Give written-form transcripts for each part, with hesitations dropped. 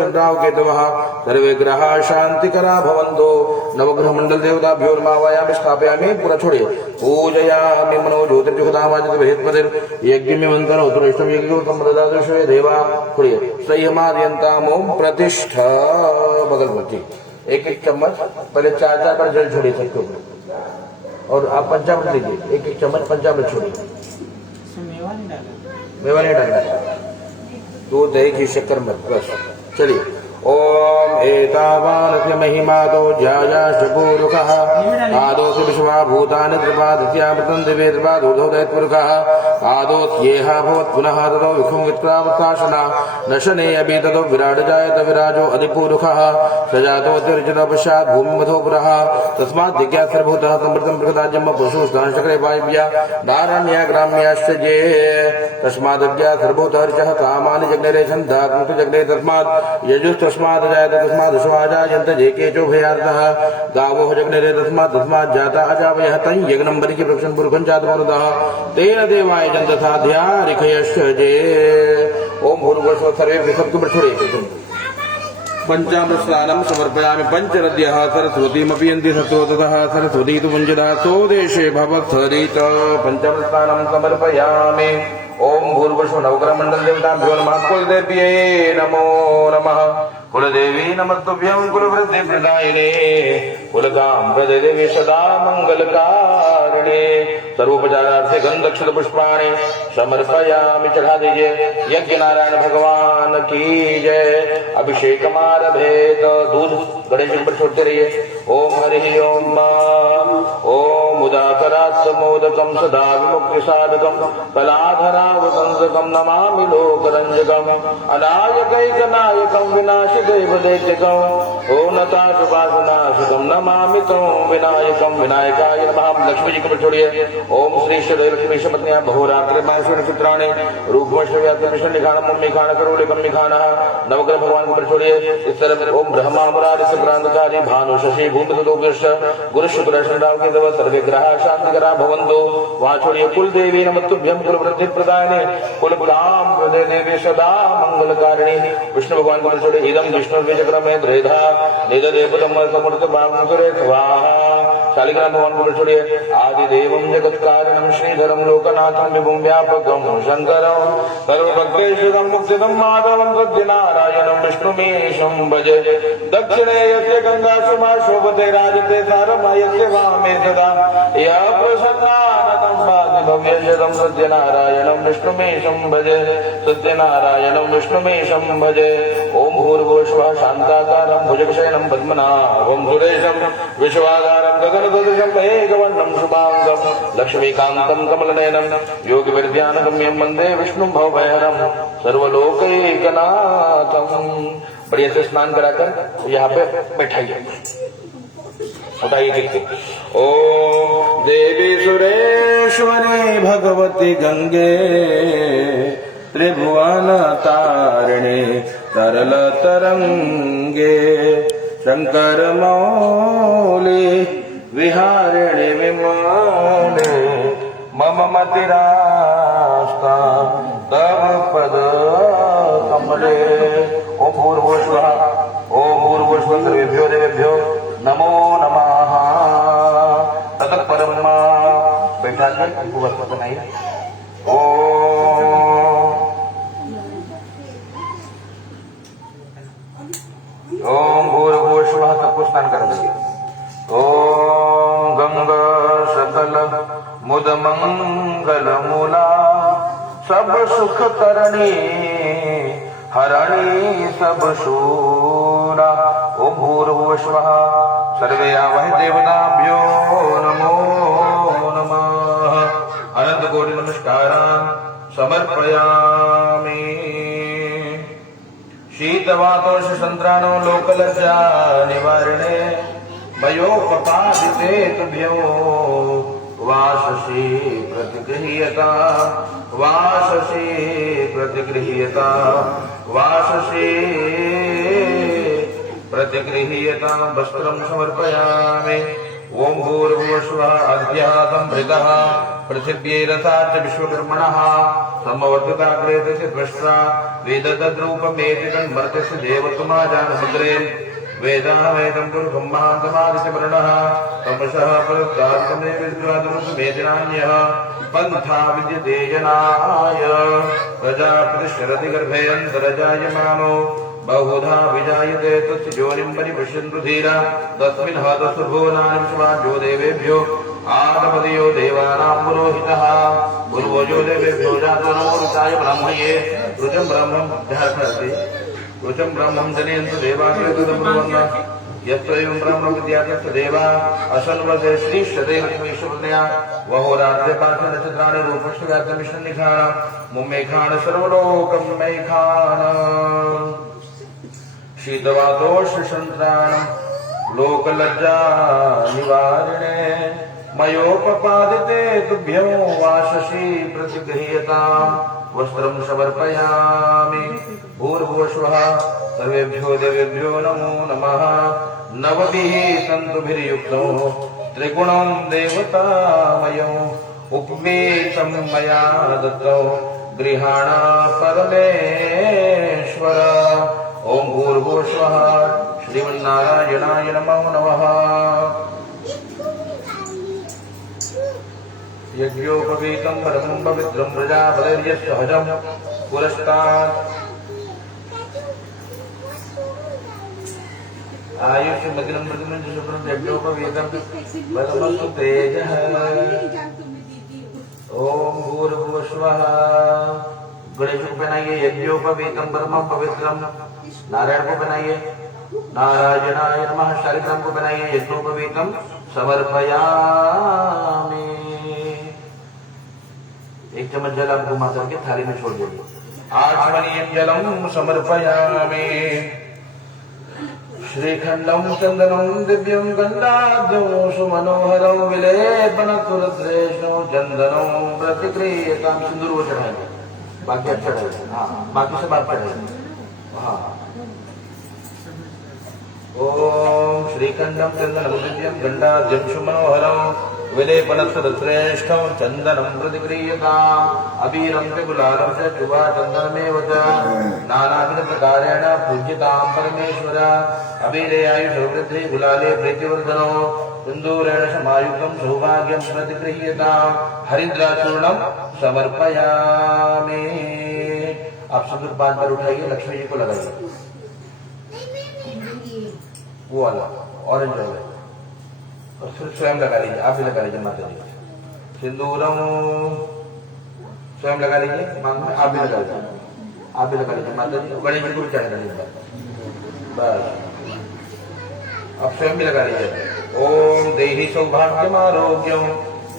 चंद्राव केतवः सर्वे ग्रहाः शांतिकरा भवन्तु। नवग्रह मंडल देवताभ्यो नमः वायामि स्थापयामि पूरा छोड़िए पूजयामि मनो ज्योतिर्जुगदामाजित बृहस्पतिर् यज्ञ में मंत्र उत्तरष्टम यज्ञ संप्रदादर्शवे देवा छोड़िए संयमाद्यन्ताम ओम प्रतिष्ठा बगलमुखी एक एक चम्मच पहले चार चार बार जल छोड़िए सबके ऊपर और आप पंचामृत लीजिए एक एक चम्मच पंचामृत छोड़िए मेवा नहीं डालना दूध दही घी शक्कर मत बस चलिए ओम एतावानस्य महिमातो ज्यायाश्च पूरुषः आदोऽसि विश्वा भूतानि त्रिपादस्यामृतं दिवे त्रिपादोदयत्पुरुषः आदोऽस्येह भवत् पुनः ततो विखुं वित्रावकाशना नशने अपि ततो विराट जायत विराजो अधिपूरुषः सजातोऽतिर्जितो पश्चात् भूमिमथो पुरः तस्मात् जिज्ञासर्भूतः समृतं बृहदाजन्म पुरुषो स्नानचक्रे वायव्या नारण्या ग्राम्याश्च ये तस्मादज्ञासर्भूतः ऋचः कामानि जग्नेरे छन्दात्मक जग्ने तस्मात् यजुस्त तस्मात् जायत तस्मात् दशवाजायन्त जेकेचो भयार्थः गावो जग्नेरे तस्मात् तस्मात् जाता अजावयः तं यज्ञं बलिके वृक्षं पुरुषं चातमरुदः तेन देवाय जन्त साध्या ऋषयश्च जे ओम भूर्भुवस्सुवः सर्वे सबके छोड़िए पंचामृत स्नानं समर्पयामि पंचरद्यः सरस्वतीमपि यन्ति सत्त्वतः सरस्वती तु मुञ्जतः सोदेशे भवत्सरित पंचामृत स्नानं समर्पयामि ओम भूर्भुवस्सुवः नवग्रह मंडल देवताभ्यो नमः कुलदेव्यै नमो नमः कुलदेवी नमस्तुभ्यं कुलवृद्धि प्रदायिने कुलगां प्रदेवी सदा मंगलकारिणे सर्वोपचारार्थे गंधक्षत पुष्पाणि समर्पयामि चढ़ा दीजिए यज्ञ नारायण भगवान की जय अभिषेकमारभेत दूध गणेश पर छोड़ते रहिए ओम हरि ओम ओम उदाकरात् मोदकं सदा विमुक्ति साधकं कलाधरावतंसकं नमामि लोकरंजकं अनायकैकनायकं विनाशदैवदैत्यकं ओनताशुभाशुनाशकं नमामि तं विनायकं विनायकाय नमः लक्ष्मी जी को छोड़िए ओम श्री लक्ष्मी शपत्न्या बहुरात्रि मांसुर चित्राणे रूपमश्रव्यात्मनिखाणं मम्मीखाण करोलिकम्मिखाणः नवग्रह भगवान को छोड़िए इस तरह ओम ब्रह्मा मुरारि सुक्रांतचारी भानु शशि भूमितोभ्यश्च गुरु शुक्र शनिराव के देव सर्वे ग्रहाः शांतिकरा भवन्तु वहाँ छोड़िए कुलदेवी नमस्तुभ्यं कुलवृद्धि प्रदायिने कुलकुलां प्रदेवी सदा मंगलकारिणी विष्णु भगवान को छोड़िए इदं विष्णुर्विचक्रमे त्रेधा निजदेवतम समर्थ भागुरे स्वाहा शालिग्राम भगवान को छोड़िए आदिदेवं जगत्कारणं श्रीधरं लोकनाथं विभुं व्यापकं शंकरं सर्वभक्तेश्वरं मुक्तिदं माधवं सत्यनारायणं विष्णुमीशं भजे दक्षिणे यस्य गंगा सुमा शोभते राजते सारमयस्य वामे सदा यः प्रसन्नानतं भव्यजलं सत्यनारायणं विष्णुमीशं भजे सत्यनारायणं विष्णुमीशं भजे ओम भूर्भुवस्सुवः शान्ताकारं भुजगशयनं पद्मनाभं सुरेशं विश्वाधारं गगनसदृशं मेघवर्णं शुभांगं लक्ष्मीकान्तं कमलनयनं योगिविद्यानगम्यं वन्दे विष्णुं भवभयहरं सर्वलोकैकनाथं। बढ़िया से स्नान कराकर यहाँ पे बैठाइए उठाइए देखते ओ देवी सुरेश्वरी भगवती गंगे त्रिभुवन तारिणे तरल तरंगे शंकर मौली विहारिणी विमाने मम मतिरास्ता तव पद कमले ओम भूर्भुवस्सुवः सर्वेभ्यो देवेभ्यो नमो नमः ततः परम बैठा कर वस्त्र बनाइए ओम भूर्भुवस्सुवः सबको स्नान कर दीजिए ओम गंगा सकल मुद मंगल मूला सब सुख करणी हरणी सब शूरा ओम भूर्भुवस्सुवः सर्वे आवह देवताभ्यो नमो नमः अनंत कोटि नमस्कारान् समर्पयामि शीतवातोष संत्राणो लोकलज्जा निवारिणे मयोपपादिते तुभ्यो वाससी प्रतिगृह्यता वाससी प्रतिगृह्यता वाससी प्रतिगृह्यता वस्त्रं समर्पयामि ओम भूर्भुवस्सुवः अध्यात्मं भृतः पृथिव्यै रसाच्च विश्वकर्मणः समवर्तिताग्रेतस्य द्वष्ट्रा वेदतद्रूपमेति तन्मर्त्यस्य देवतुमाजानमुद्रे वेदः वेदं गुरुकं महान्तमादित्यवर्णः तमसः परदार्थमे विद्वादमुमेतिनान्यः पन्था विद्यते जनाय प्रजापतिश्चरति गर्भे अन्तरजायमानो बहुधा विजायते तस्य योनिं परिपश्यन्तु धीरा तस्मिन् हतसुर्भुवनानि विश्वाज्यो देवेभ्यो आदपदयो देवानां पुरोहितः पूर्वजो देवेभ्यो जातो नमो ऋताय ब्राह्मये ऋचं ब्रह्मं ध्यायति ऋचं ब्रह्मं जनयन्तु देवाग्रतमब्रह्म यत्त्वं ब्रह्म विद्यातस्य देवा असन्वसे श्रीश्चते लक्ष्मीश्वरन्या वहोरात्रे पाठनक्षत्राणि रूपस्य व्याप्तमिष्टनिखाण मुम्मेखाण सर्वलोकं मेखाण शीतवातोष्णशन्त्राण लोकलज्जा निवारिणे मयोपपादिते तुभ्यो वाशसी प्रतिगृह्यताम् वस्त्रं समर्पयामि भूर्भुवस्वः सर्वेभ्यो देवेभ्यो नमो नमः नवभिः तन्तुभिर्युक्तो त्रिगुणं देवतामयो उपवेतं मया दत्तो गृहाण परमेश्वर ओम भूर्भुवस्वः श्रीमन्नारायणाय नमो नमः यज्ञोपवीतं परमं पवित्रं प्रजापतिर्यस्सहजं पुरस्तात् आयुष्यमग्नं प्रतिमं शुभ्रं यज्ञोपवीतं परमं तेजः ओम भूर्भुवस्वः गणेश को पहनाइए यज्ञोपवीतं परमं पवित्रं नारायण को पहनाइए नारायणाय नमः शालिग्राम को पहनाइए यज्ञोपवीतं समर्पयामि एक चम्मच जल आप घुमा करके थाली में छोड़ दीजिए आचमनीयं जलं समर्पयामि श्रीखंडं चंदनं दिव्यं गंधाद्यं सुमनोहरं विलेपनतुरश्रेष्ठं चंदनं प्रतिक्रियतां सिंदूर वो चढ़ाएंगे बाकी अच्छा रहेगा हाँ बाकी सब आप चढ़ाएंगे हाँ ओम श्रीखंडं चंदनं दिव्यं गंधाद्यं सुमनोहरं विलेपनतुरश्रेष्ठं चंदनं प्रतिक्रियताम् अबीरं च गुलालं च शुभा चन्दनमेव च नानाविधप्रकारेण पूज्यतां परमेश्वर अबीरे आयुर्वृद्धि गुलाले प्रीतिवर्धनो सिन्दूरेण समायुक्तं सौभाग्यं प्रतिगृह्यताम् हरिद्राचूर्णं समर्पयामि आप सब 5 बार उठाइए लक्ष्मी जी को लगाइए वो वाला ऑरेंज वाला और फिर स्वयं लगा लीजिए आप भी लगा लीजिए माता जी सिंदूरम स्वयं लगा लीजिए मांग में आप भी लगा लीजिए माता जी गणेश जी को भी चढ़ा लीजिए बस आप स्वयं भी लगा लीजिए ओम देहि सौभाग्यम आरोग्यम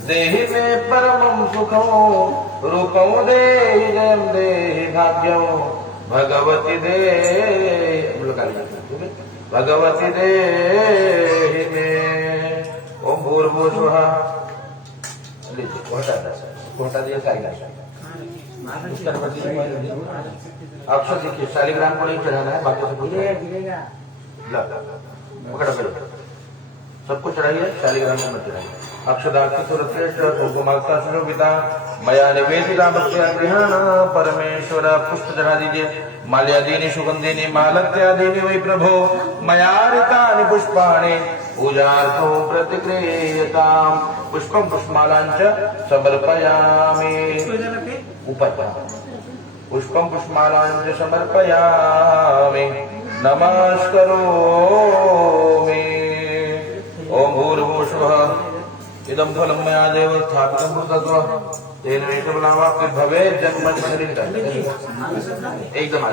देहि मे परमं सुखम रूपम देहि जयम देहि भाग्यम भगवती देहि लगा लीजिए भगवती देहि मे ओम भूर्भुवस्वः हटा दिया अक्षर देखिए शालिग्राम को नहीं चढ़ाना है बाकी सबको चढ़ाइए शालिग्राम को मत चढ़ाइए अक्षदाक्षिता मया निवेदिता गृहाण परमेश्वर पुष्प चढ़ा दीजिए माल्यादीनि सुगंधिनी मालत्यादीनि वै प्रभो मया ऋतानि पुष्पाणि पूजार्थो प्रतिक्रियताम् पुष्पं पुष्पमालाञ्च समर्पयामि ऊपर पुष्पं पुष्पमालाञ्च समर्पयामि नमस्करोमि ओम भूर्भुवस्वः इदं फलं मया देव स्थापितं भूतत्व तेन वेदबलावाप्तिर् भवेत् जन्मनि एकदम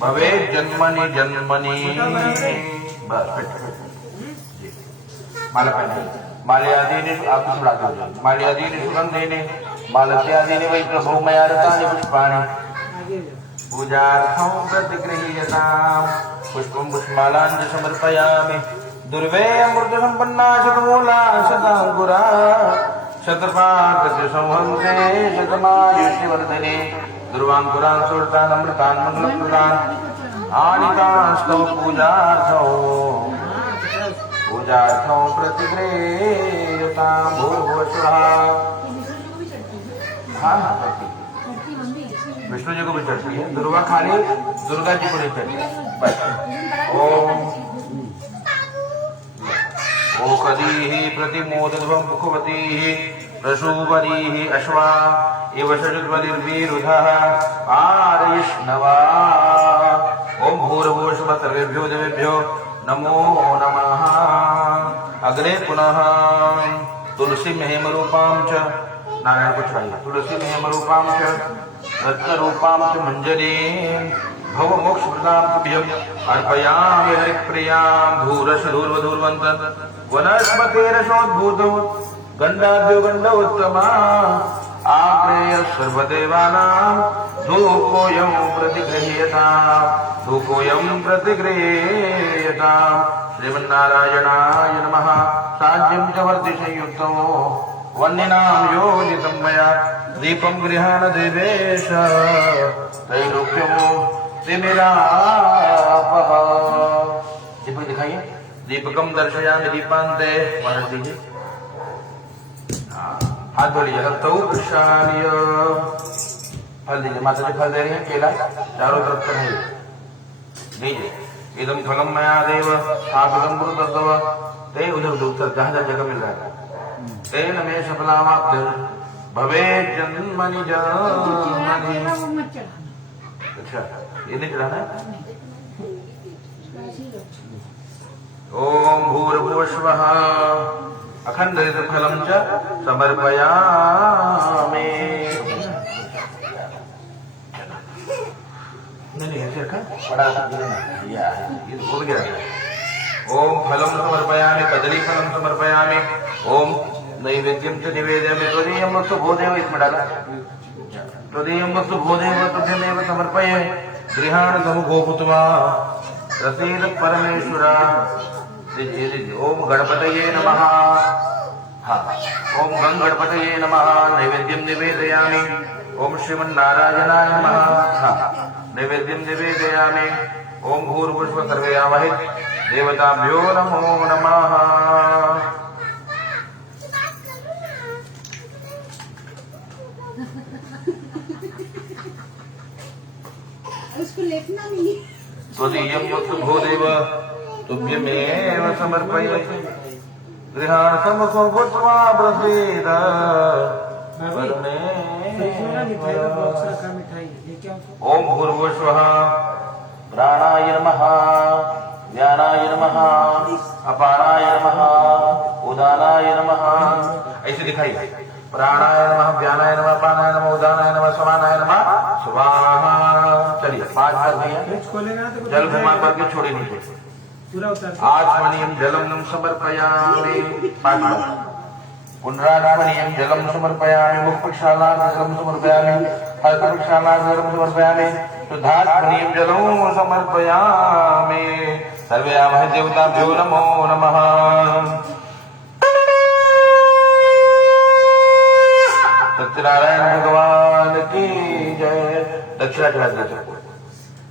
भवेत् जन्मनि जन्मनि बस माला पहनाइए माल्यादीनि आप सुनाते हो माल्यादीनि सुगंधिनि मालत्यादीनि वै प्रभो मया ऋतानि पुष्पाणि पूजार्थं प्रतिगृह्यताम् पुष्पं पुष्पमालाञ्च समर्पयामि दुर्वे अमृतसम्पन्ना शतमूला शताङ्कुरा शतपाकस्य संहन्ते शतमायुष्यवर्धने दुर्वाङ्कुरान् सुरतान् अमृतान् मङ्गलप्रदान् आनितास्तव पूजार्थं प्रतिगृह्यताम् भूर्भुवस्वः हाँ हाँ चढ़ती है, विष्णु जी को भी चढ़ती है, दुर्गा खाली दुर्गा जी को नहीं चढ़ती। ओखदीः प्रतिमोदध्वं मुखवतीः रसूवरीः अश्वा इव शजुर्वलिर्वीरुधः आरयिष्णवा। ओम भूर्भुवः सर्वेभ्यो देवेभ्यो नमो नमः। अग्रे पुनः तुलसी हेमरूपां च नारायण को चाहिए, तुलसी हेमरूपां च रत्नरूपां च मंजरीं भवमोक्षप्रदां तुभ्यम् अर्पयामि हरिप्रियां धूरशधूर्वधूर्वन्तं वनस्पतेरसोद्भूतो गण्डाद्यो गण्डोत्तमा आग्नेय सर्वदेवानां धूपोऽयं प्रतिगृह्यताम् श्रीमन्नारायणाय नमः। साज्यं च वर्धिसंयुक्तो वह्निनां योजितं मया दीपं गृहाण देवेश त्रैलोक्यमो तिमिरापः। दीपक दिखाइए, दीपकम दर्शयामि दीपान्ते। महाराज दीजिए, हाथ धो लीजिए। तौ कृष्णाय फल दीजिए, माता जी फल दे रही है, केला चारों तरफ चढ़ाइए, दीजिए। इदम फलम मया देव स्थापितं गुरु तत्व ते उधर जहाँ जहाँ जगह मिल रहा है तेन मे सफलामाप्त भवे जन्मनि जन्मनि। अच्छा ये नहीं चढ़ाना है। ओम भूर्भुवस्वः अखंडित फलम च समर्पयामि। नहीं ऐसे रखा बड़ा ये बोल गया। ओम फलम समर्पयामि कदली फलम समर्पयामि। ओम नैवेद्यं च निवेदयामि त्वदीयं वस्तु भोदेव। इसमें डाला त्वदीयं वस्तु भोदेव तुभ्यमेव समर्पये गृहाण समुगोपुत्वा रसीद परमेश्वर। ओम गणपतये नमः। हाँ ओम गंग गणपतये नमः। नैवेद्यं निवेदयामि। ओम श्रीमन्नारायणाय नमः। हाँ नैवेद्यं निवेदयामि। ओम भूर्भुवः सर्वे आवाहित देवताभ्यो नमो नमः। उसको लेटना नहीं। त्वदीयं वस्तु भूदेव तुभ्यमेव समर्पये गृहाण समुखो भूत्वा प्रसीद ओम भूर्भुवः प्राणाय नमः ज्ञानाय नमः अपानाय नमः उदानाय नमः। ऐसे दिखाइए प्राणाय नमः ज्ञानाय नमः अपानाय नमः उदानाय नमः समानाय नमः स्वाहा। चलिए 5 बार भैया जल घुमा करके छोड़े नीचे। आचमनीयं जलम समर्पयामि। 5 बार पुनरागमनीयं जलम समर्पयामि। मुखप्रक्षालनं जलम समर्पयामि। हस्तप्रक्षालनं जलम समर्पयामि। शुद्धात्मनीयं जलम समर्पयामि। सर्वे आवाह देवताभ्यो नमो नमः। सत्यनारायण भगवान की जय। दक्षिणा चढ़ा दीजिए,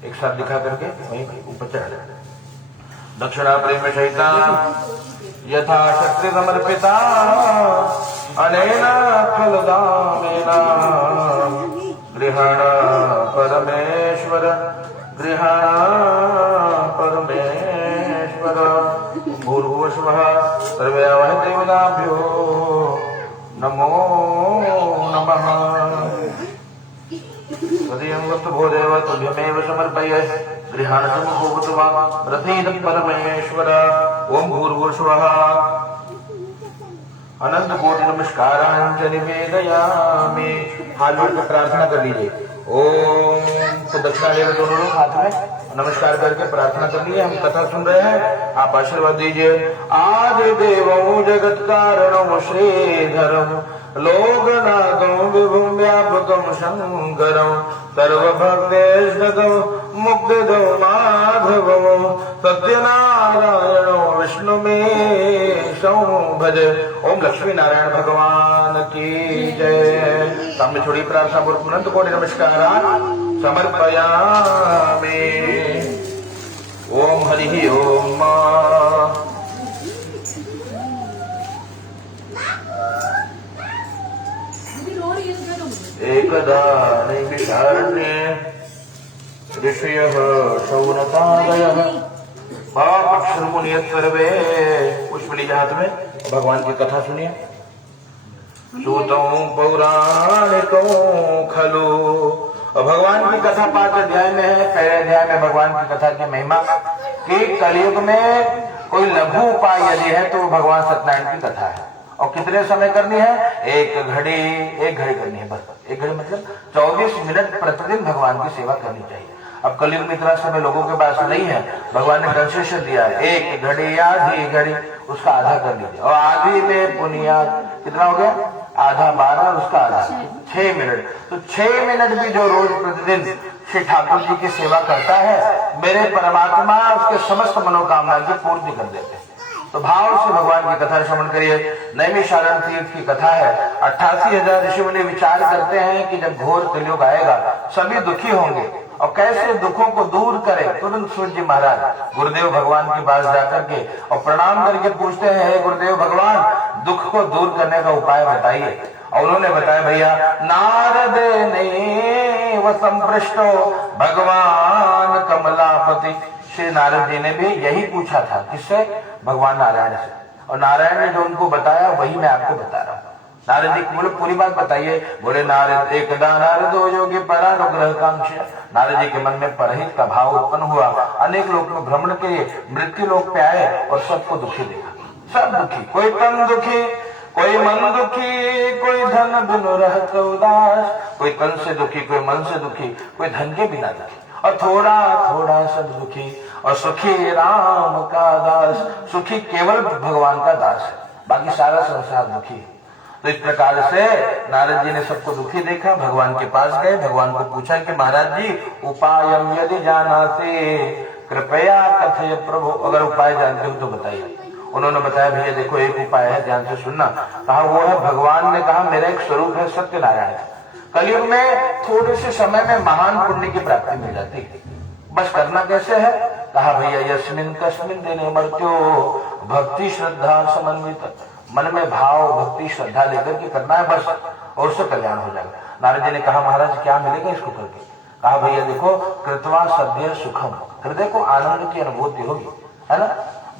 एक साथ दिखा करके वहीं ऊपर चढ़ा दे। दक्षिणा प्रेम सहिता यथा शक्ति समर्पिता अनेन फलदानेन गृहाण परमेश्वर गृहाण परमेश्वर। भूर्भुवस्वः सर्वे आवाह देवताभ्यो नमो नमः। तदीयं वस्तु भूदेव तुभ्यमेव समर्पये गृहाण समुखो भूत्वा प्रसीद परमेश्वर। ओम भूर्भुवस्वः अनंत कोटि नमस्कारान् च निवेदयामि। हाथ जोड़कर प्रार्थना कर लीजिए। ओम तो दक्षिणा लेकर दोनों लोग हाथ में नमस्कार करके प्रार्थना कर लीजिए। हम कथा सुन रहे हैं, आप आशीर्वाद दीजिए। आदि देवं जगत कारणं श्रीधरं लोकनाथं विभुं व्यापकं शंकरं सर्वभक्तेष्टकं मुक्तिदं माधवं सत्यनारायणो विष्णुमेशं भज। ओम लक्ष्मी नारायण भगवान की जय। सामने छोड़ी प्रार्थना पूर्वक अनंत कोटि नमस्कार समर्पयामि। ओम हरि ओम। ऋषयः शौनकादयः पक्षमुनियः सर्वे। पुष्प लीजिए हाथ में, भगवान की कथा सुनिए। सूतों पौराणिकों खलु, और भगवान की कथा 5 अध्याय में है। पहले अध्याय में भगवान की कथा की महिमा कि कलयुग में कोई लघु उपाय यदि है तो भगवान सत्यनारायण की कथा है। और कितने समय करनी है? 1 घड़ी करनी है बस। 1 घड़ी मतलब 24 मिनट प्रतिदिन भगवान की सेवा करनी चाहिए। अब कलयुग में इतना समय लोगों के पास नहीं है, भगवान ने कंसेशन दिया है 1 घड़ी, आधी घड़ी, उसका आधा कर लीजिए। और आधी में पुनिया कितना हो गया? आधा 12, उसका आधा 6 मिनट। तो 6 मिनट भी जो रोज प्रतिदिन श्री ठाकुर जी की सेवा करता है, मेरे परमात्मा उसके समस्त मनोकामना की पूर्ति कर देते हैं। तो भाव से भगवान की कथा श्रवण करिए। नैमिषारण्य तीर्थ की कथा है। 88,000 ऋषि मुनि विचार करते हैं कि जब घोर कलयुग आएगा सभी दुखी होंगे और कैसे दुखों को दूर करें। तुरंत सूर्य जी महाराज गुरुदेव भगवान के पास जाकर के और प्रणाम करके पूछते हैं, हे गुरुदेव भगवान, दुख को दूर करने का उपाय बताइए। और उन्होंने बताया, भैया नारद ने व संपृष्टो भगवान कमलापति। श्री नारद जी ने भी यही पूछा था, किससे? भगवान नारायण से। और नारायण ने जो उनको बताया वही मैं आपको बता रहा हूँ। नारद जी बोले पूरी बात बताइए। बोले, नारद एकदा नारद हो योगी परानुग्रह कांक्ष। नारद जी के मन में परहित का भाव उत्पन्न हुआ। अनेक लोक में भ्रमण के मृत्यु लोक पे आए और सबको दुखी देखा। सब दुखी, कोई तन दुखी, कोई मन दुखी, कोई धन बिनु रहत उदास। कोई तन से दुखी, कोई मन से दुखी, कोई धन के बिना दुखी, और थोड़ा थोड़ा सब दुखी। और सुखी राम का दास, सुखी केवल भगवान का दास है, बाकी सारा संसार दुखी है। तो इस प्रकार से नारद जी ने सबको दुखी देखा, भगवान के पास गए, भगवान को पूछा कि महाराज जी उपायम यदि जानाते कृपया कथय प्रभु, अगर उपाय जानते हो तो बताइए। उन्होंने बताया, भैया देखो एक उपाय है, ध्यान से सुनना। कहा वो है, भगवान ने कहा मेरा एक स्वरूप है सत्यनारायण। कलयुग में थोड़े से समय में महान पुण्य की प्राप्ति मिल जाती है, बस करना कैसे है? कहा भैया यस्मिन कस्मिन दिने मर्त्यो भक्ति श्रद्धा समन्वित। मन में भाव भक्ति श्रद्धा लेकर के करना है बस, और उससे कल्याण हो जाएगा। नारद जी ने कहा, महाराज क्या मिलेगा इसको करके? कहा भैया देखो कृत्वा सद्य सुखम, हृदय को आनंद की अनुभूति होगी, है ना।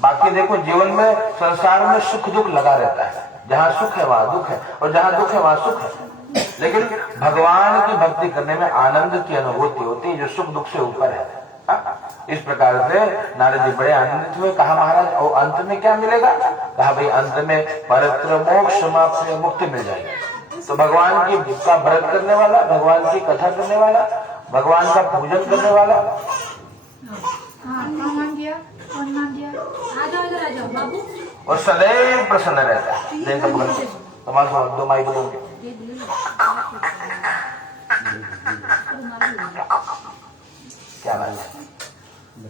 बाकी देखो जीवन में संसार में सुख दुख लगा रहता है, जहाँ सुख है वहां दुख है, और जहाँ दुख है वहां सुख है। लेकिन भगवान की भक्ति करने में आनंद की अनुभूति होती है, जो सुख दुख से ऊपर है। इस प्रकार से नारद जी बड़े आनंदित हुए। कहा महाराज और अंत में क्या मिलेगा? कहा भाई अंत में परत्र मोक्ष से मुक्ति मिल जाएगी। तो भगवान की का व्रत करने वाला, भगवान की कथा करने वाला, भगवान का पूजन करने वाला, और सदैव प्रसन्न रहता है। तुम्हारा 2 माई बोलोगे क्या बात है?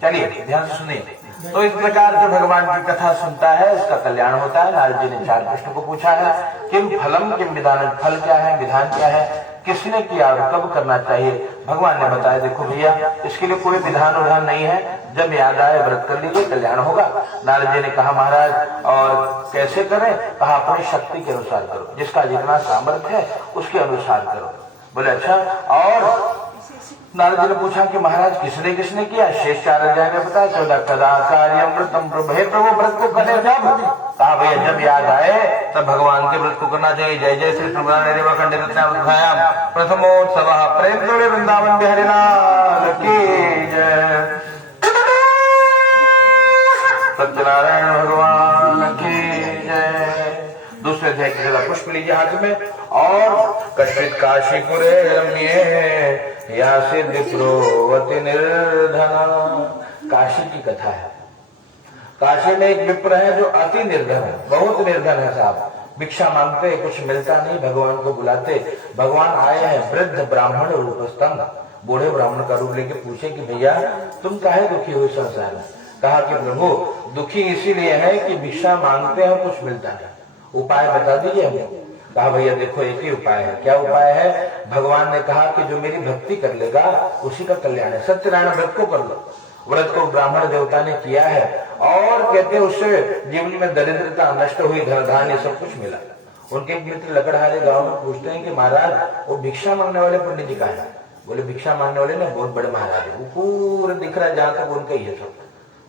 चलिए ध्यान से सुनिए। तो इस प्रकार से भगवान की कथा सुनता है, उसका कल्याण होता है। नारद जी ने 4 प्रश्न को पूछा है, किम फलम किम विधान, फल क्या है, विधान क्या है, किसने किया और कब करना चाहिए? भगवान ने बताया, देखो भैया इसके लिए कोई विधान उधान नहीं है, जब याद आए व्रत कर लीजिए, कल्याण होगा। नारद जी ने कहा, महाराज और कैसे करें? कहा अपनी शक्ति के अनुसार करो, जिसका जितना सामर्थ्य है उसके अनुसार करो। बोले अच्छा। और नारद जी ने पूछा कि महाराज किसने किसने किया? शेष 4 अध्याय में बताया, 14 कदा कार्यम व्रतम प्रभु, हे प्रभु व्रत को करे जब? कहा भैया जब याद आए तब भगवान के व्रत को करना चाहिए। जय जय श्री प्रथमोत्सव प्रेम जोड़े वृंदावन बिहारी लाल की जय, सत्यनारायण भगवान की जय। दूसरे अध्याय की जरा पुष्प लीजिए हाथ में। और कश्चित काशीपुरे रम्ये या सिद्ध प्रोवति निर्धना, काशी की कथा है। काशी में एक विप्र है जो अति निर्धन है, बहुत निर्धन है साहब। भिक्षा मांगते कुछ मिलता नहीं, भगवान को बुलाते, भगवान आए हैं वृद्ध ब्राह्मण रूपस्तंभ, बूढ़े ब्राह्मण का रूप लेके पूछे कि भैया तुम काहे दुखी हुए संसार में? कहा कि प्रभु दुखी इसीलिए है कि भिक्षा मांगते हैं कुछ मिलता है, उपाय बता दीजिए हमें। कहा भैया देखो एक ही उपाय है। क्या उपाय है? भगवान ने कहा कि जो मेरी भक्ति कर लेगा उसी का कल्याण है। सत्यनारायण व्रत को कर लो। व्रत को ब्राह्मण देवता ने किया है और कहते हैं उससे जीवन में दरिद्रता नष्ट हुई, धन धान्य सब कुछ मिला। उनके एक मित्र लकड़हारे गांव में पूछते हैं कि महाराज वो भिक्षा मांगने वाले पंडित जी कहाँ है? बोले भिक्षा मांगने वाले ना बहुत बड़े महाराज है, वो पूरे दिख रहा है जहां तक उनका ही है सब।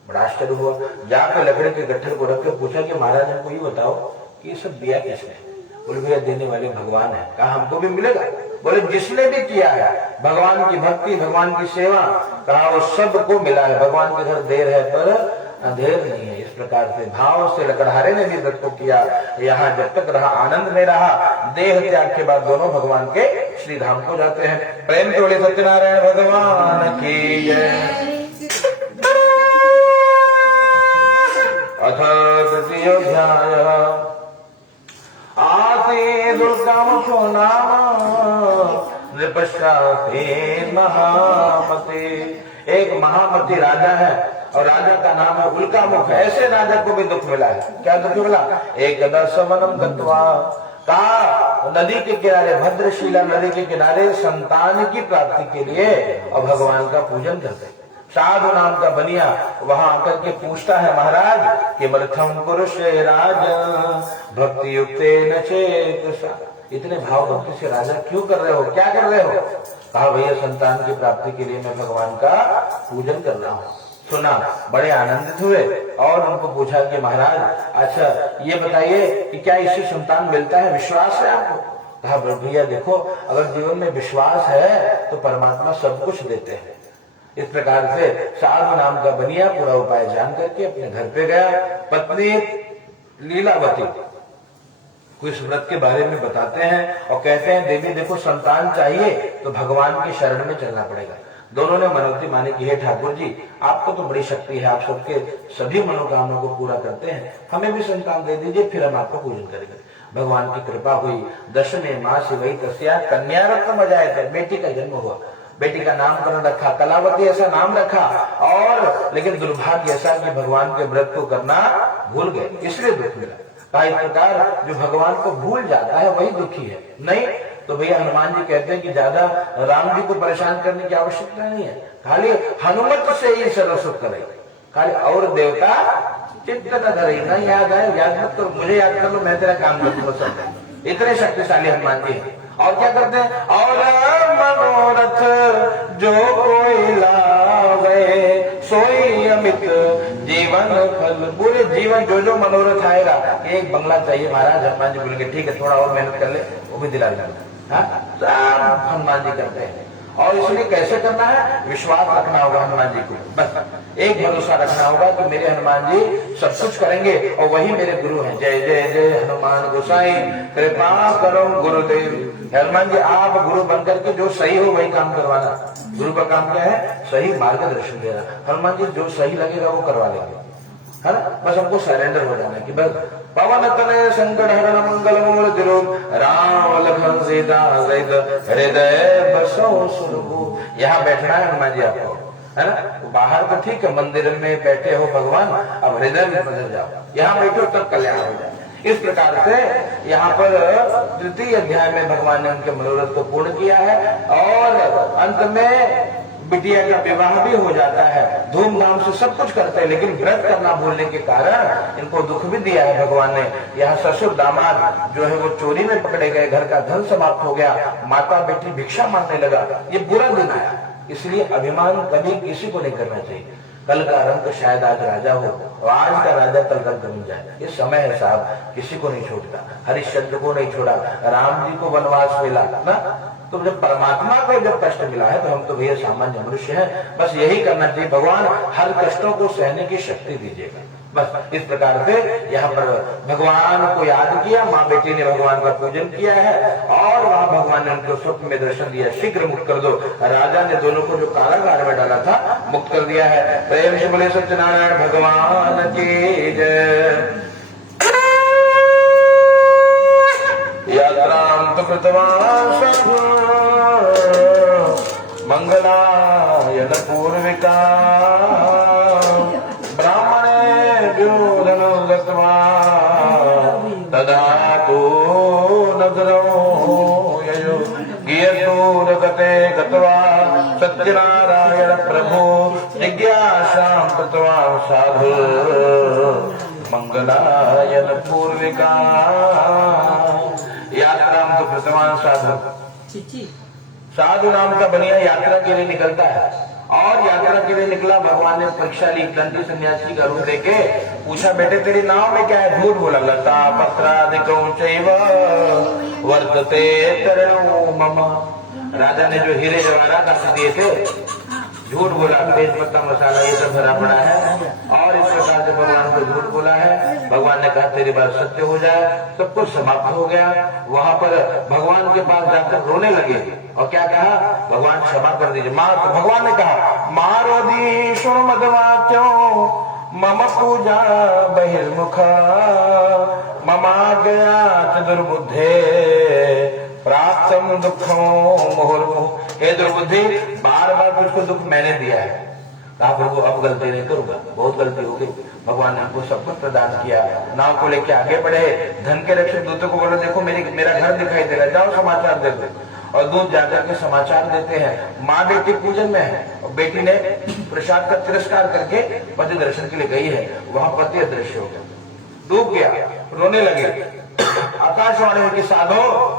बड़ा आश्चर्य हुआ, जाकर लकड़ी के गट्ठर को रख के पूछा कि महाराज हमको ये बताओ कि ये सब दिया किसने? बोले भैया देने वाले भगवान है। कहा हमको भी मिलेगा? बोले जिसने भी किया है भगवान की भक्ति, भगवान की सेवा, कहा वो सबको मिला है। भगवान के घर देर है पर अंधेर नहीं है। इस प्रकार से भाव से लकड़हारे ने भी व्रत को किया। यहाँ जब तक रहा आनंद में रहा, देह त्याग के बाद दोनों भगवान के श्री धाम को जाते हैं। प्रेम के बोले सत्यनारायण भगवान की जय। अथ तृतीयोऽध्यायः आसी दुर्गामुखो नाम नृपशास्ते महामते। एक महामती राजा है और राजा का नाम है उल्कामुख। ऐसे राजा को भी दुख मिला है। क्या दुख मिला? एक दर्शवनम गत्वा, कहा नदी के किनारे, भद्रशिला नदी के किनारे संतान की प्राप्ति के लिए और भगवान का पूजन करते। साधु नाम का बनिया वहां आकर के पूछता है महाराज कि मर्थम पुरुष राज भक्ति युक्ते न चेतसा, इतने भाव भक्ति से राजा क्यों कर रहे हो, क्या कर रहे हो? कहा भैया संतान की प्राप्ति के लिए मैं भगवान का पूजन कर रहा हूँ। सुना, बड़े आनंदित हुए और उनको पूछा कि महाराज अच्छा ये बताइए कि क्या इससे संतान मिलता है, विश्वास है आपको? कहा भैया देखो अगर जीवन में विश्वास है तो परमात्मा सब कुछ देते हैं। इस प्रकार से साधु नाम का बनिया पूरा उपाय जान करके अपने घर पे गया। पत्नी लीलावती को इस व्रत के बारे में बताते हैं और कहते हैं देवी देखो संतान चाहिए तो भगवान की शरण में चलना पड़ेगा। दोनों ने मनोती मानी कि हे ठाकुर जी आपको तो बड़ी शक्ति है, आप सबके सभी मनोकामना को पूरा करते हैं, हमें भी संतान दे दीजिए फिर हम आपका पूजन करेंगे। भगवान की कृपा हुई। दशमे मासी वही तस्या कन्या रत्न बजाए थे, बेटी का जन्म हुआ। बेटी का नामकरण रखा, कलावती ऐसा नाम रखा। और लेकिन दुर्भाग्य ऐसा कि भगवान के व्रत को करना भूल गए, इसलिए दुख मिला। इस प्रकार जो भगवान को भूल जाता है वही दुखी है। नहीं तो भैया हनुमान जी कहते हैं कि ज्यादा राम जी को परेशान करने की आवश्यकता नहीं है, खाली हनुमत से ही सर्वसुख करे, खाली और देवता चित्त न करे। नहीं याद आए याद मत करो, मुझे याद कर लो, मैं तेरा काम कर दूंगा। सब इतने शक्तिशाली हनुमान जी हैं। और क्या करते हैं? और मनोरथ जो कोई लावे सोई अमित जीवन फल। पूरे जीवन जो मनोरथ आएगा, एक बंगला चाहिए महाराज, हनुमान जी बोलेंगे ठीक है थोड़ा और मेहनत कर ले, वो भी दिला देंगे। सब हनुमान जी करते हैं। और इसलिए कैसे करना है? विश्वास रखना होगा हनुमान जी को, बस एक भरोसा रखना होगा कि मेरे हनुमान जी सब कुछ करेंगे और वही मेरे गुरु हैं। जय जय जय हनुमान गोसाई कृपा करो गुरुदेव। हनुमान जी आप गुरु बनकर के जो सही हो वही काम करवाना। गुरु का काम क्या है? सही मार्गदर्शन देना। हनुमान जी जो सही लगेगा वो करवा लेंगे, है ना? बस हमको सरेंडर हो जाना कि बस पवन तनय संकट हरण मंगल मूर्ति रूप राम लखन सीता सहित हृदय बसो सुरभु। यहाँ बैठना है हनुमान जी आपको, है ना? बाहर तो ठीक है, मंदिर में बैठे हो भगवान, अब हृदय में बदल जाओ, यहाँ बैठो तब कल्याण हो जाए। इस प्रकार से यहाँ पर तृतीय अध्याय में भगवान ने उनके मनोरथ को पूर्ण किया है और अंत में बिटिया का विवाह भी हो जाता है। धूमधाम से सब कुछ करते हैं, लेकिन व्रत करना भूलने के कारण इनको दुख भी दिया है भगवान ने। यहाँ ससुर दामाद जो है वो चोरी में पकड़े गए, घर का धन समाप्त हो गया, माता बेटी भिक्षा मांगने लगा। ये बुरा दिन आया, इसलिए अभिमान कभी किसी को नहीं करना चाहिए। कल का रंग तो शायद आज राजा हो और आज का राजा कल रंग बन जाए। ये समय है साहब, किसी को नहीं छोड़ता। हरिश्चंद्र को नहीं छोड़ा, राम जी को वनवास मिला ना, तो जब परमात्मा को जब कष्ट मिला है तो हम तो भैया सामान्य मनुष्य हैं। बस यही करना चाहिए, भगवान हर कष्टों को सहने की शक्ति दीजिएगा। बस इस प्रकार से यहाँ पर भगवान को याद किया, माँ बेटी ने भगवान का पूजन किया है और वहां भगवान ने उनको स्वप्न में दर्शन दिया, शीघ्र मुक्त कर दो। राजा ने दोनों को जो कारागार में डाला था मुक्त कर दिया है। प्रेम से बोले सत्यनारायण भगवान की जय। यात्रां तो कृतवान् मंगलायन पूर्विका ब्राह्मणेभ्यो धनं दत्त्वा तदा तु नगरो ययो गियतूरगते गत्वा सत्यनारायण प्रभु जिज्ञासां कृत्वा साधु मंगलायन पूर्विका। यात्रां तु कृतवान् साधु। साधु नाम का बनिया यात्रा के लिए निकलता है और यात्रा के लिए निकला। भगवान ने परीक्षा ली, दंडी सन्यासी का रूप देके पूछा, बेटे तेरे नाम में क्या है? झूठ बोला, लता पत्रादिकौ चैव वर्तते तरणो मम। राजा ने जो हीरे जवाहरात दिए थे, झूठ बोला, तेज पत्ता मसाला ये सब भरा पड़ा है और इस प्रकार से भगवान को झूठ बोला है। भगवान ने कहा तेरी बात सत्य हो जाए, सब कुछ समाप्त हो गया। वहां पर भगवान के पास जाकर रोने लगे और क्या कहा, भगवान क्षमा कर दीजिए। भगवान ने कहा, मारोदी सुन मदवाच्यो मम पूजा बहिर्मुखा ममा गया दुर्बुद्धे प्राप्तम दुखों मुहुर्मुह। हे दुर्बुद्धि, बार बार तुझको दुख मैंने दिया है। कहा प्रभु अब गलती नहीं करूंगा, बहुत गलती हो गई। भगवान ने हमको सब कुछ प्रदान किया, नाव को लेके आगे बढ़े। धन के रक्षक दूतों को बोले, देखो मेरा घर दिखाई दे रहा है, जाओ समाचार दे दो। और दूत जाकर के समाचार देते हैं, माँ बेटी पूजन में है और बेटी ने प्रसाद का तिरस्कार करके पति दर्शन के लिए गई है। वहां पति अदृश्य हो गया, डूब गया, रोने लगे। आकाशवाणी हुई कि साधो,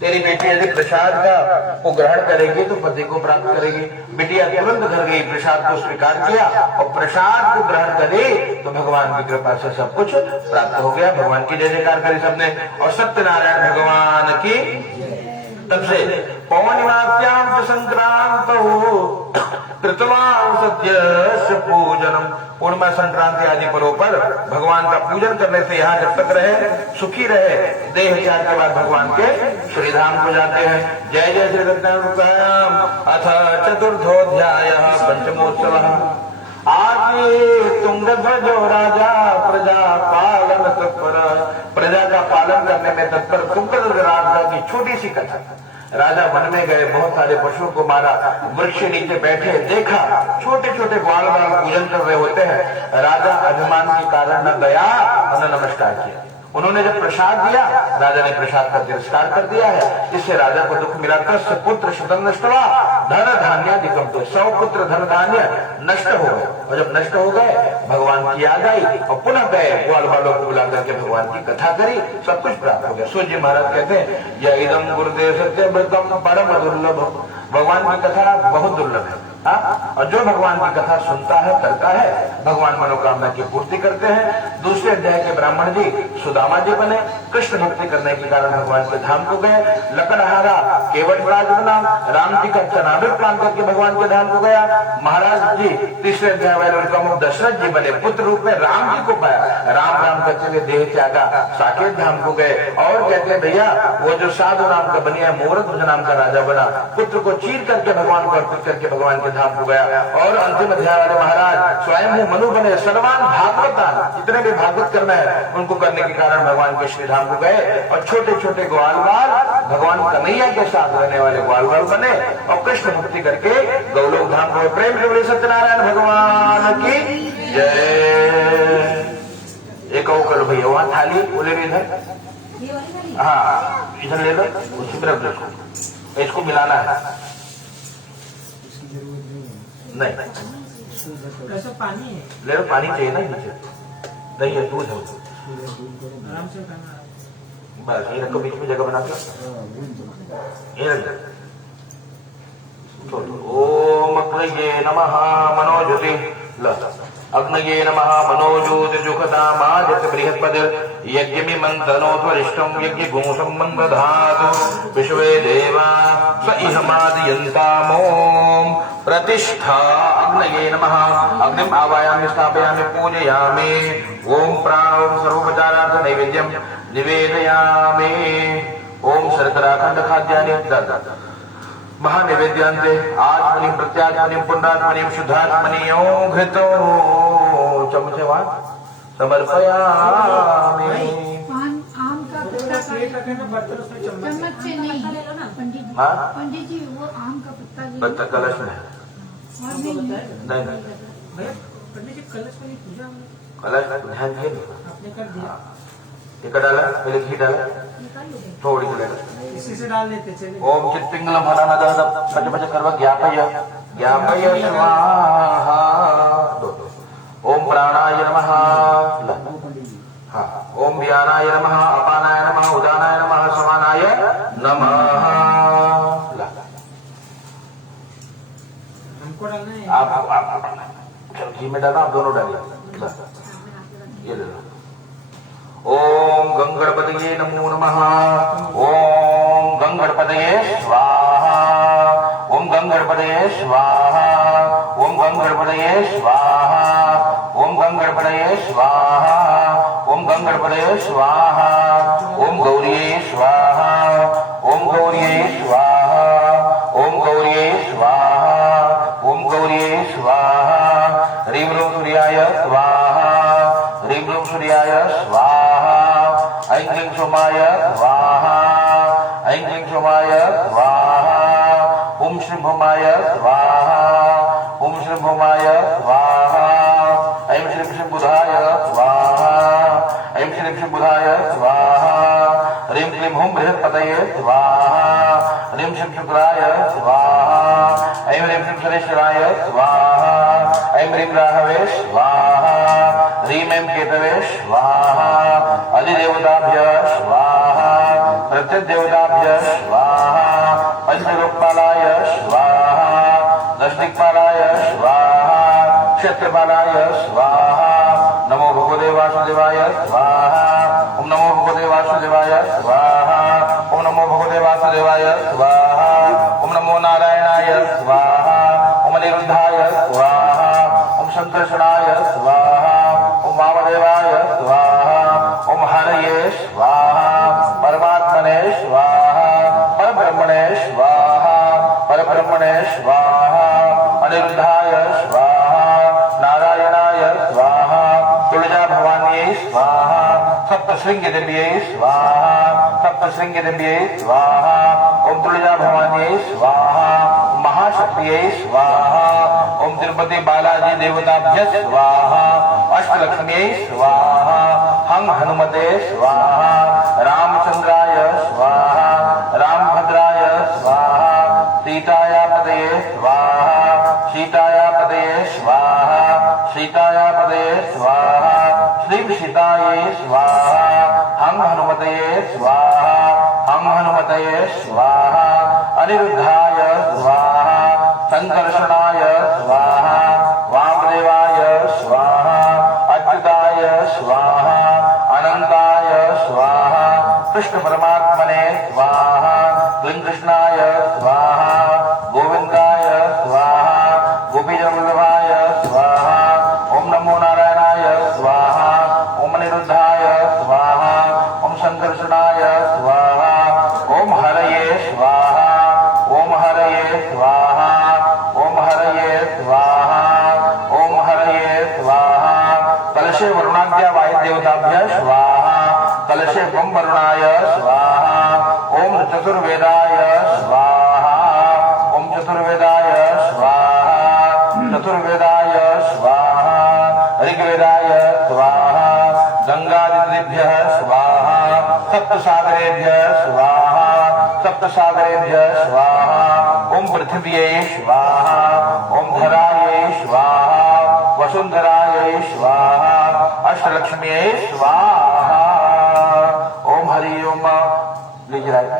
तेरी बेटी यदि प्रसाद का को ग्रहण करेगी तो पति को प्राप्त करेगी। बिटिया तुरंत घर गई, प्रसाद को स्वीकार किया और प्रसाद को ग्रहण करी तो भगवान की कृपा से सब कुछ प्राप्त हो गया। भगवान की जय जयकार करी सबने और सत्यनारायण भगवान की। तब से पौर्णिमात्याम संक्रांत कृतवान सत्य पूजनम। पूर्णिमा संक्रांति आदि पर्वों पर भगवान का पूजन करने से यहाँ जब तक रहे, सुखी रहे, देह त्याग के बाद भगवान के श्रीधाम को जाते हैं। जय जय श्री रत्नाम। अथ चतुर्थोध्याय पंचमोत्सव। आज तुंगध्वजो राजा प्रजा पालन तत्पर। प्रजा का पालन करने में तत्पर तुंगध्वज राजा की छोटी सी कथा। राजा वन में गए, बहुत सारे पशुओं को मारा, वृक्ष नीचे बैठे, देखा छोटे छोटे ग्वाल बाल पूजन कर रहे होते हैं। राजा अभिमान के कारण न गया और न नमस्कार किया। उन्होंने जब प्रसाद दिया, राजा ने प्रसाद का तिरस्कार कर दिया है। इससे राजा को दुख मिला। कस्य पुत्र शतम नष्टवा धन धान्यादिकम। तो 100 पुत्र धन धान्य नष्ट हो गए और जब नष्ट हो गए भगवान की याद आई और पुनः गए, ग्वाल बालों को बुला करके भगवान की कथा करी, सब कुछ प्राप्त हो गया। सूर्य जी महाराज कहते हैं, यह इदम गुरुदेव सत्यव्रतम परम दुर्लभ। भगवान की कथा बहुत दुर्लभ है। और जो भगवान की कथा सुनता है, करता है, भगवान मनोकामना की पूर्ति करते हैं। दूसरे अध्याय के ब्राह्मण जी सुदामा जी बने, कृष्ण भक्ति करने के कारण भगवान के धाम को गए। लकड़हारा केवटराज बना, राम जी का चनाभिष प्राण करके भगवान के धाम को गया। महाराज जी तीसरे अध्याय वाले उनका मुख दशरथ जी बने, पुत्र रूप में राम जी को पाया। राम राम करते हुए देह त्यागा, साकेत धाम को गए। और कहते हैं भैया, वो जो साधु नाम का बनिया मुहूर्त नाम का राजा बना, पुत्र को चीर करके भगवान को अर्पित करके भगवान के धाम को गया। और अंतिम अध्याय वाले महाराज स्वयं मनु बने, सर्वान भागवतान, जितने भी भागवत करना है उनको करने के कारण भगवान के श्री धाम को गए। और छोटे छोटे ग्वाल बाल भगवान कन्हैया के साथ रहने वाले ग्वाल बाल बने और कृष्ण भक्ति करके गौलोक धाम को। प्रेम से बोले सत्यनारायण भगवान की जय। एक और करो भैया, वहां थाली बोले भी इधर, हाँ इधर ले लो, उसी तरफ देखो, इसको मिलाना है। नहीं कैसा पानी है? ले लो, पानी चाहिए ना नीचे, दही है, दूध है, आराम से खाना। बस ये रखो, बीच में जगह बना के ये रख। ओम अग्नये नमः मनोज्योति अग्नये नमः मनोज्योति जुखतामाजत बृहस्पति यज्ञमिमन्तनोत्वरिष्टं यज्ञगुं सम्बन्धधातु विश्वे देवा स इहमादयन्तामोम प्रतिष्ठा। अग्नये नमः। अग्निम आवायामि स्थापयामि पूजयामि। ओम प्राण सर्वोपचारार्थ नैवेद्यम निवेदयामि। ओम शर्कराखंड खाद्यानि महानिवेद्यांते आत्मनि प्रत्यात्मनि पुण्डात्मनि शुद्धात्मनि घृतो चमचवा समर्पयामि। आम का पत्ता प्लेट रखे ना, बर्तन उसमें चम्मच से नहीं, पंडित जी, हाँ? पंडित जी वो आम का पत्ता ले बत्ता कलश में है। और नहीं नहीं भैया, पंडित जी कलश वाली पूजा में कलश में ध्यान दिए आपने कर दिया, टिका डाला, पहले घी डाला, निकाल लो। थोड़ी सी डाला। इसी से डाल देते चले। ओम चित्पिंगलम हनानदः पच पच करवा ज्ञापय स्वाहा। ओम प्राणाय नमः। हाँ, ओम व्यानाय नमः, अपानाय नमः, उदानाय नमः, समानाय नमः। डालना, आप दोनों डालिए। ये ले लो। ओम गंगणपतये नमो नमः। ओम गंगणपतये स्वाहा। ओम गंगणपतये स्वाहा। ओम गंगणपतये स्वाहा। ओम गंगणपतये स्वाहा। ओम गंगणपतये स्वाहा। ओम गौरिये स्वाहा। ओम गौरिये स्वाहा। ओम गौरिये स्वाहा। ओम गौरिये स्वाहा। ह्रीं ह्रूं सूर्याय स्वाहा। ह्रीं ह्रूं सूर्याय स्वाहा। ऐं क्लीं सोमाय स्वाहा। ऐं क्लीं सोमाय स्वाहा। ओम श्रीं भौमाय स्वाहा। ओम श्रीं भौमाय स्वाहा। ऐं श्रीं श्रीं बुधाय स्वाहा। ऐं श्रीं श्रीं बुधाय स्वाहा। ह्रीं क्लीं हुं बृहस्पतये स्वाहा। ह्रीं श्रीं शुक्राय स्वाहा। ऐं ह्रीं श्रीं शनेश्वराय स्वाहा। ऐं ह्रीं राहवे स्वाहा। ह्रीं ऐं केतवे स्वाहा। अधिदेवताभ्यः स्वाहा। प्रत्यदेवताभ्यः स्वाहा। पंचलोकपालाय स्वाहा। दशदिक्पालाय स्वाहा। क्षत्रपालाय स्वाहा। नमो भगवते वासुदेवाय स्वाहा। ओम नमो भगवते वासुदेवाय स्वाहा। ओम नमो भगवते वासुदेवाय स्वाहा। ओम नमो नारायणाय स्वाहा। ओम अनिरुद्धाय स्वाहा। ओम संकर्षणाय स्वाहा। ओम वामदेवाय स्वाहा। ओम हरये स्वाहा। परमात्मने स्वाहा। परब्रह्मणे स्वाहा। परब्रह्मणे स्वाहा। अनिरुद्धाय स्वाहा। नारायणाय स्वाहा। तुलजा भवान्यै स्वाहा। सप्तशृंगदेव्यै स्वाहा। सप्तशृंगदेव्यै स्वाहा। ओम तुलजा भवान्यै स्वाहा। महाशक्तियै स्वाहा। ओम तिरुपति बालाजी देवताभ्यः स्वाहा। अष्टलक्ष्म्यै स्वाहा। हं हनुमते स्वाहा। रामचंद्राय स्वाहा। रामभद्राय स्वाहा। सीतायापदये स्वाहा। सीतायापदये स्वाहा। सीतायापदये स्वाहा। श्रीं सीतायै स्वाहा। हं हनुमतये स्वाहा। हं हनुमतये स्वाहा। अनिरुद्धाय स्वाहा। संकर्षणाय स्वाहा। वामदेवाय स्वाहा। अच्युताय स्वाहा। अनंताय स्वाहा। कृष्ण परमात्मने स्वाहा। क्लीं कृष्णाय स्वाहा। गोविंदाय स्वाहा। गोपीजनवल्लभाय स्वाहा। ओम नमो नारायणाय स्वाहा। ओम अनिरुद्धाय स्वाहा। ओम संकर्षणाय स्वाहा। ओम हरये स्वाहा। ओम हरये स्वाहा। ओम हरये स्वाहा। ओम हरये स्वाहा। कलशे वरुणाद्या वायुदेवताभ्यः स्वाहा। कलशे ब्रह्म वरुणाय स्वाहा। ओम चतुर्वेदाय स्वाहा। ओम चतुर्वेदाय स्वाहा। चतुर्वेदाय स्वाहा। ऋग्वेदाय स्वाहा। गंगादिभ्यः स्वाहा। सप्तसागरेभ्यः स्वाहा। सप्तसागरेभ्यः स्वाहा। ओम पृथिव्यै स्वाहा। ओम धरायै स्वाहा। वसुंधरायै स्वाहा। अष्टलक्ष्म्यै स्वाहा। ओम हरि ओम। लीजिए